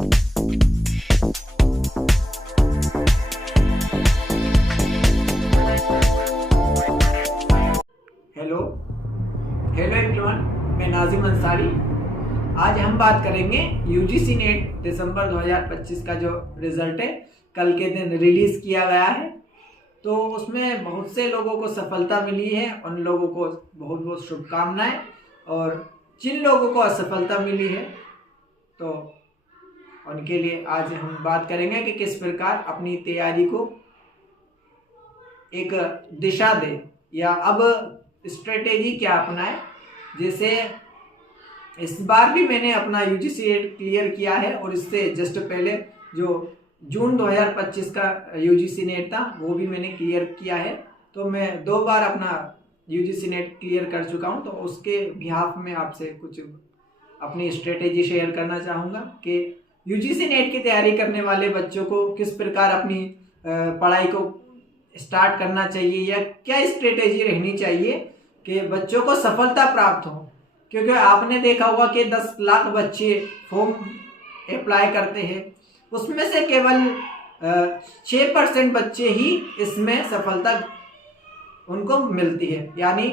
Hello hello everyone, मैं नाजिम अंसारी। आज हम बात करेंगे यूजीसी नेट दिसंबर 2025 का जो रिजल्ट है कल के दिन रिलीज़ किया गया है। तो उसमें बहुत से लोगों को सफलता मिली है, उन लोगों को बहुत बहुत शुभकामनाएं। और जिन लोगों को असफलता मिली है तो उनके लिए आज हम बात करेंगे कि किस प्रकार अपनी तैयारी को एक दिशा दे या अब स्ट्रेटेजी क्या अपनाए। जैसे इस बार भी मैंने अपना यूजीसी क्लियर किया है और इससे जस्ट पहले जो जून 2025 का यूजीसी नेट था वो भी मैंने क्लियर किया है। तो मैं 2 बार अपना यूजीसी नेट क्लियर कर चुका हूं। तो उसके बिहाफ में आपसे कुछ अपनी स्ट्रेटेजी शेयर करना चाहूँगा कि यूजीसी नेट की तैयारी करने वाले बच्चों को किस प्रकार अपनी पढ़ाई को स्टार्ट करना चाहिए या क्या स्ट्रेटेजी रहनी चाहिए कि बच्चों को सफलता प्राप्त हो। क्योंकि आपने देखा होगा कि 10 लाख बच्चे फॉर्म अप्लाई करते हैं, उसमें से केवल 6% बच्चे ही इसमें सफलता उनको मिलती है। यानी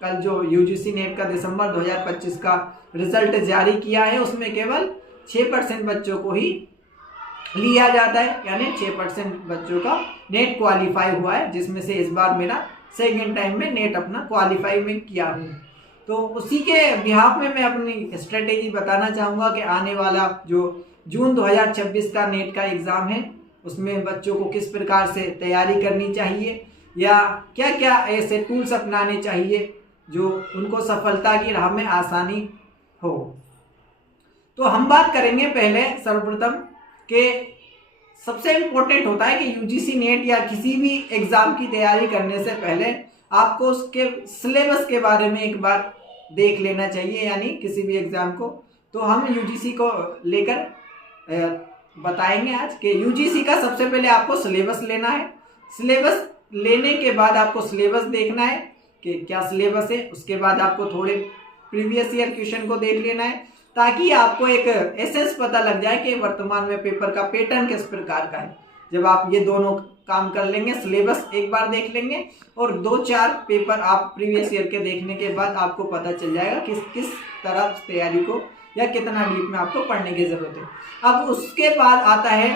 कल जो यूजीसी नेट का दिसंबर 2025 का रिजल्ट जारी किया है उसमें केवल 6% बच्चों को ही लिया जाता है, यानी 6% बच्चों का नेट क्वालिफाई हुआ है, जिसमें से इस बार मेरा सेकेंड टाइम में नेट अपना क्वालिफाई में किया हूँ। तो उसी के बिहाफ में मैं अपनी स्ट्रेटेजी बताना चाहूँगा कि आने वाला जो जून 2026 का नेट का एग्ज़ाम है उसमें बच्चों को किस प्रकार से तैयारी करनी चाहिए या क्या क्या ऐसे टूल्स अपनाने चाहिए जो उनको सफलता की राह में आसानी हो। तो हम बात करेंगे पहले सर्वप्रथम कि सबसे इम्पोर्टेंट होता है कि यूजीसी नेट या किसी भी एग्ज़ाम की तैयारी करने से पहले आपको उसके सिलेबस के बारे में एक बार देख लेना चाहिए, यानी किसी भी एग्ज़ाम को। तो हम यूजीसी को लेकर बताएंगे आज कि यूजीसी का सबसे पहले आपको सिलेबस लेना है। सिलेबस लेने के बाद आपको सिलेबस देखना है कि क्या सिलेबस है। उसके बाद आपको थोड़े प्रीवियस ईयर क्वेश्चन को देख लेना है ताकि आपको एक एसेंस पता लग जाए कि वर्तमान में पेपर का पैटर्न किस प्रकार का है। जब आप ये दोनों काम कर लेंगे, सिलेबस एक बार देख लेंगे और 2-4 पेपर आप प्रीवियस ईयर के देखने के बाद आपको पता चल जाएगा किस तरह तैयारी को या कितना डीप में आपको पढ़ने की ज़रूरत है। अब उसके बाद आता है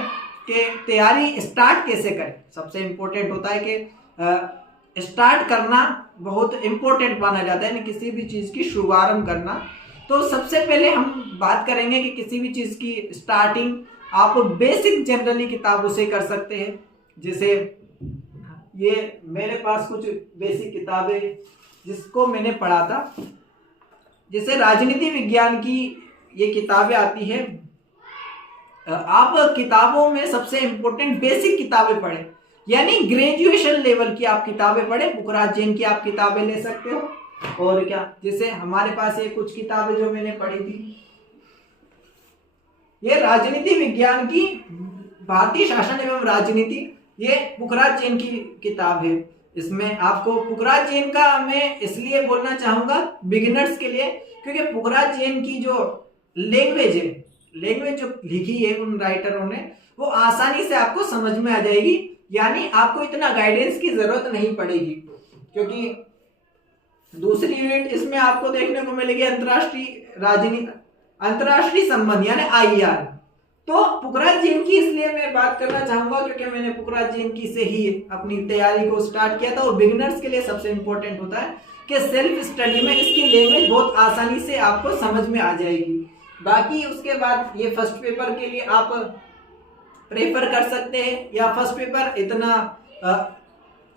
कि तैयारी स्टार्ट कैसे करें। सबसे इम्पोर्टेंट होता है कि स्टार्ट करना बहुत इम्पोर्टेंट माना जाता है, यानी किसी भी चीज़ की शुभारंभ करना। तो सबसे पहले हम बात करेंगे कि किसी भी चीज़ की स्टार्टिंग आप बेसिक जनरली किताबों से कर सकते हैं। जैसे ये मेरे पास कुछ बेसिक किताबें जिसको मैंने पढ़ा था, जैसे राजनीति विज्ञान की ये किताबें आती है। आप किताबों में सबसे इम्पोर्टेंट बेसिक किताबें पढ़ें, यानी ग्रेजुएशन लेवल की आप किताबें पढ़ें। पुखराज जैन की आप किताबें ले सकते हो। और क्या, जैसे हमारे पास ये कुछ किताबें जो मैंने पढ़ी थी, ये राजनीति विज्ञान की भारतीय शासन एवं राजनीति, ये पुखराज जैन की किताब है। इसमें आपको पुखराज जैन का मैं इसलिए बोलना चाहूंगा बिगिनर्स के लिए, क्योंकि पुखराज जैन की जो लैंग्वेज है, लैंग्वेज जो लिखी है उन राइटरों ने, वो आसानी से आपको समझ में आ जाएगी। यानी आपको इतना गाइडेंस की जरूरत नहीं पड़ेगी। क्योंकि दूसरी यूनिट इसमें आपको देखने को मिलेगी अंतर्राष्ट्रीय राजनीति, अंतर्राष्ट्रीय संबंध यानी आईआर। तो पुखराज जैन की इसलिए मैं बात करना चाहूंगा क्योंकि मैंने पुखराज जैन की से ही अपनी तैयारी को स्टार्ट किया था। और बिगिनर्स के लिए सबसे इंपॉर्टेंट होता है कि सेल्फ स्टडी में इसकी लैंग्वेज बहुत आसानी से आपको समझ में आ जाएगी। बाकी उसके बाद ये फर्स्ट पेपर के लिए आप प्रेफर कर सकते हैं, या फर्स्ट पेपर इतना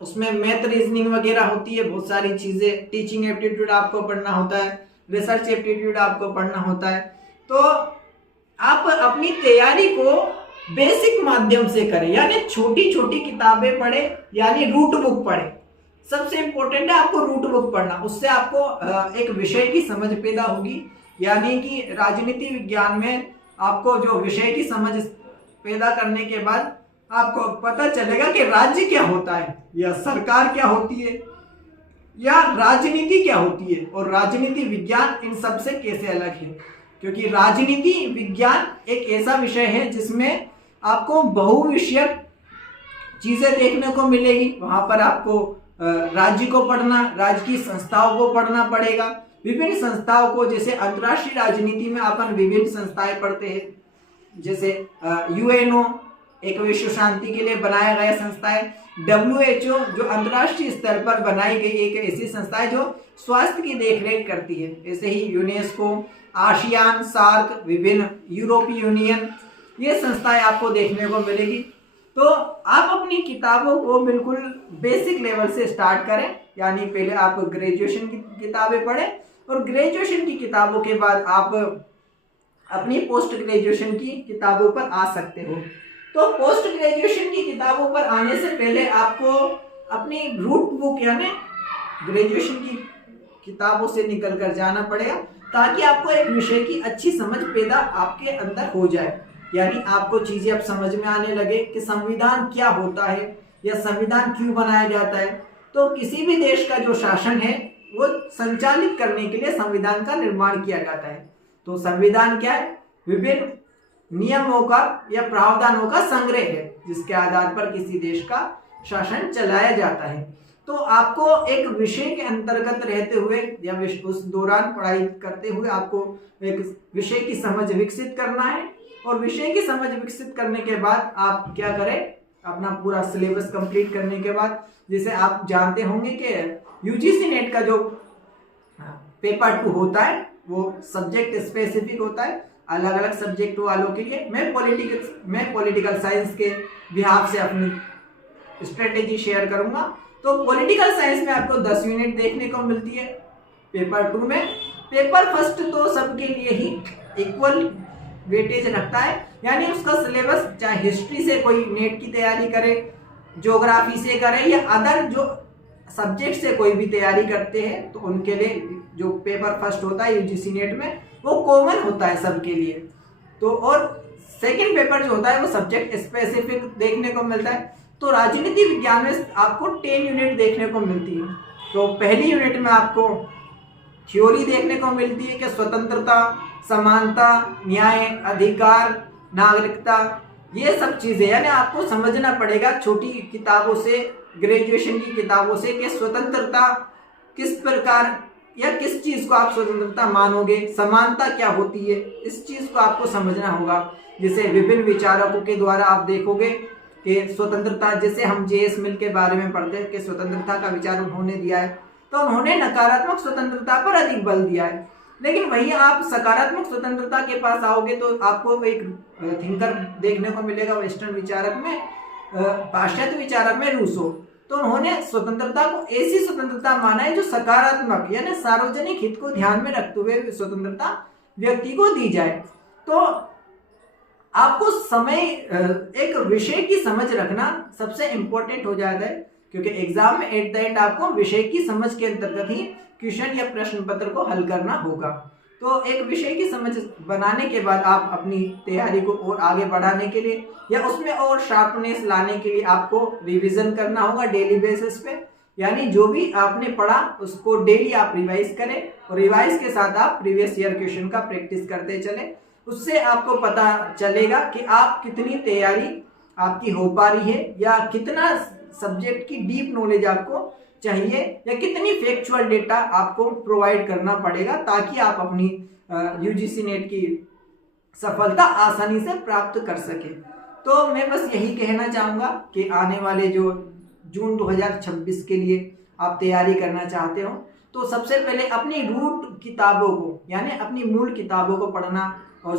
उसमें मैथ रीजनिंग वगैरह होती है, बहुत सारी चीज़ें, टीचिंग एप्टीट्यूड आपको पढ़ना होता है, रिसर्च एप्टीट्यूड आपको पढ़ना होता है। तो आप अपनी तैयारी को बेसिक माध्यम से करें, यानी छोटी छोटी किताबें पढ़ें, यानी रूट बुक पढ़ें। सबसे इंपॉर्टेंट है आपको रूट बुक पढ़ना, उससे आपको एक विषय की समझ पैदा होगी। यानी कि राजनीति विज्ञान में आपको जो विषय की समझ पैदा करने के बाद आपको पता चलेगा कि राज्य क्या होता है या सरकार क्या होती है या राजनीति क्या होती है और राजनीति विज्ञान इन सब से कैसे अलग है। क्योंकि राजनीति विज्ञान एक ऐसा विषय है जिसमें आपको बहुविषयक चीजें देखने को मिलेगी। वहां पर आपको राज्य को पढ़ना, राज्य की संस्थाओं को पढ़ना पड़ेगा, विभिन्न संस्थाओं को, जैसे अंतर्राष्ट्रीय राजनीति में अपन विभिन्न संस्थाएं पढ़ते हैं, जैसे यूएनओ एक विश्व शांति के लिए बनाया गया संस्था है, WHO जो अंतर्राष्ट्रीय स्तर पर बनाई गई एक ऐसी संस्था है जो स्वास्थ्य की देखरेख करती है। ऐसे ही यूनेस्को, आसियान, सार्क, विभिन्न यूरोपीय यूनियन, ये संस्थाएं आपको देखने को मिलेगी। तो आप अपनी किताबों को बिल्कुल बेसिक लेवल से स्टार्ट करें, यानी पहले आप ग्रेजुएशन की किताबें पढ़ें और ग्रेजुएशन की किताबों के बाद आप अपनी पोस्ट ग्रेजुएशन की किताबों पर आ सकते हो। तो पोस्ट ग्रेजुएशन की किताबों पर आने से पहले आपको अपनी रूट बुक यानी ग्रेजुएशन की किताबों से निकल कर जाना पड़ेगा, ताकि आपको एक विषय की अच्छी समझ पैदा आपके अंदर हो जाए। यानी आपको चीजें अब समझ में आने लगे कि संविधान क्या होता है या संविधान क्यों बनाया जाता है। तो किसी भी देश का जो शासन है वो संचालित करने के लिए संविधान का निर्माण किया जाता है। तो संविधान क्या है? विभिन्न नियमों का या प्रावधानों का संग्रह है जिसके आधार पर किसी देश का शासन चलाया जाता है। तो आपको एक विषय के अंतर्गत रहते हुए या उस दौरान पढ़ाई करते हुए आपको एक विषय की समझ विकसित करना है, और विषय की समझ विकसित करने के बाद आप क्या करें, अपना पूरा सिलेबस कंप्लीट करने के बाद, जैसे आप जानते होंगे कि यूजीसी नेट का जो पेपर 2 होता है वो सब्जेक्ट स्पेसिफिक होता है, अलग अलग सब्जेक्ट वालों के लिए। मैं पॉलिटिकल साइंस के बिहाफ से अपनी स्ट्रेटेजी शेयर करूंगा। तो पॉलिटिकल साइंस में आपको 10 यूनिट देखने को मिलती है पेपर 2 में। पेपर फर्स्ट तो सबके लिए ही इक्वल वेटेज रखता है, यानी उसका सिलेबस चाहे हिस्ट्री से कोई नेट की तैयारी करे, ज्योग्राफी से करे या अदर जो सब्जेक्ट से कोई भी तैयारी करते हैं, तो उनके लिए जो पेपर फर्स्ट होता है यूजीसी नेट में वो कॉमन होता है सबके लिए। तो और सेकंड पेपर जो होता है वो सब्जेक्ट स्पेसिफिक देखने को मिलता है। तो राजनीति विज्ञान में आपको 10 यूनिट देखने को मिलती है। तो पहली यूनिट में आपको थ्योरी देखने को मिलती है कि स्वतंत्रता, समानता, न्याय, अधिकार, नागरिकता, ये सब चीजें यानी आपको समझना पड़ेगा छोटी किताबों से, ग्रेजुएशन की किताबों से, कि स्वतंत्रता किस प्रकार या किस चीज को आप स्वतंत्रता मानोगे, समानता क्या होती है, इस चीज को आपको समझना होगा। जैसे विभिन्न विचारकों के द्वारा आप देखोगे कि स्वतंत्रता, जैसे हम जेएस मिल के बारे में पढ़ते हैं कि स्वतंत्रता का विचार उन्होंने दिया है, तो उन्होंने नकारात्मक स्वतंत्रता पर अधिक बल दिया है। लेकिन वही आप सकारात्मक स्वतंत्रता के पास आओगे तो आपको एक थिंकर देखने को मिलेगा वेस्टर्न विचारक में, पाश्चात्य विचारक में रूसो। तो उन्होंने स्वतंत्रता को ऐसी स्वतंत्रता माना है जो सकारात्मक यानी सार्वजनिक हित को ध्यान में रखते हुए स्वतंत्रता व्यक्ति को दी जाए। तो आपको समय एक विषय की समझ रखना सबसे इंपॉर्टेंट हो जाता है, क्योंकि एग्जाम में एट द एंड आपको विषय की समझ के अंतर्गत ही क्वेश्चन या प्रश्न पत्र को हल करना होगा। तो एक विषय की समझ बनाने के बाद आप अपनी तैयारी को और आगे बढ़ाने के लिए या उसमें और शार्पनेस लाने के लिए आपको रिवीजन करना होगा डेली बेसिस पे। यानी जो भी आपने पढ़ा उसको डेली आप रिवाइज करें, और रिवाइज के साथ आप प्रीवियस ईयर क्वेश्चन का प्रैक्टिस करते चले। उससे आपको पता चलेगा कि आप कितनी तैयारी आपकी हो पा रही है, या कितना सब्जेक्ट की डीप नॉलेज आपको चाहिए, या कितनी फैक्चुअल डेटा आपको प्रोवाइड करना पड़ेगा, ताकि आप अपनी यूजीसी नेट की सफलता आसानी से प्राप्त कर सके। तो मैं बस यही कहना चाहूँगा कि आने वाले जो जून 2026 के लिए आप तैयारी करना चाहते हो, तो सबसे पहले अपनी रूट किताबों को यानी अपनी मूल किताबों को पढ़ना और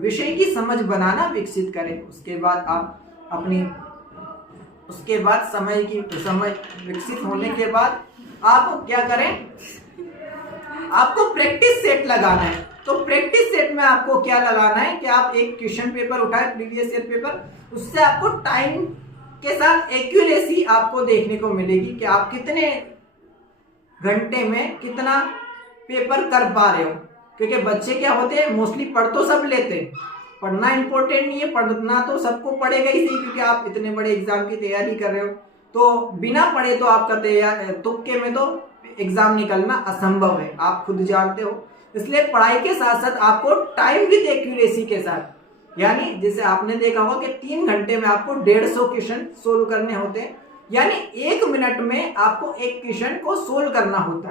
विषय की समझ बनाना विकसित करें। उसके बाद समय विकसित होने के बाद आप क्या करें, आपको प्रैक्टिस सेट लगाना है। तो प्रैक्टिस सेट में आपको क्या लगाना है कि आप एक क्वेश्चन पेपर उठाए प्रीवियस ईयर पेपर, उससे आपको टाइम के साथ एक्यूरेसी आपको देखने को मिलेगी कि आप कितने घंटे में कितना पेपर कर पा रहे हो। क्योंकि बच्चे क्या होते हैं, मोस्टली पढ़ तो सब लेते हैं, पढ़ना इंपॉर्टेंट नहीं है, पढ़ना तो सबको पड़ेगा ही सही, क्योंकि आप इतने बड़े एग्जाम की तैयारी कर रहे हो। तो बिना पढ़े तो आपका तुक्के में तो एग्जाम निकलना असंभव है, आप खुद जानते हो। इसलिए पढ़ाई के साथ साथ आपको टाइम विद एक्यूरेसी के साथ, यानी जैसे आपने देखा होगा कि 3 घंटे में आपको 150 क्वेश्चन सोल्व करने होते हैं, यानी 1 मिनट में आपको एक क्वेश्चन को सोल्व करना होता है।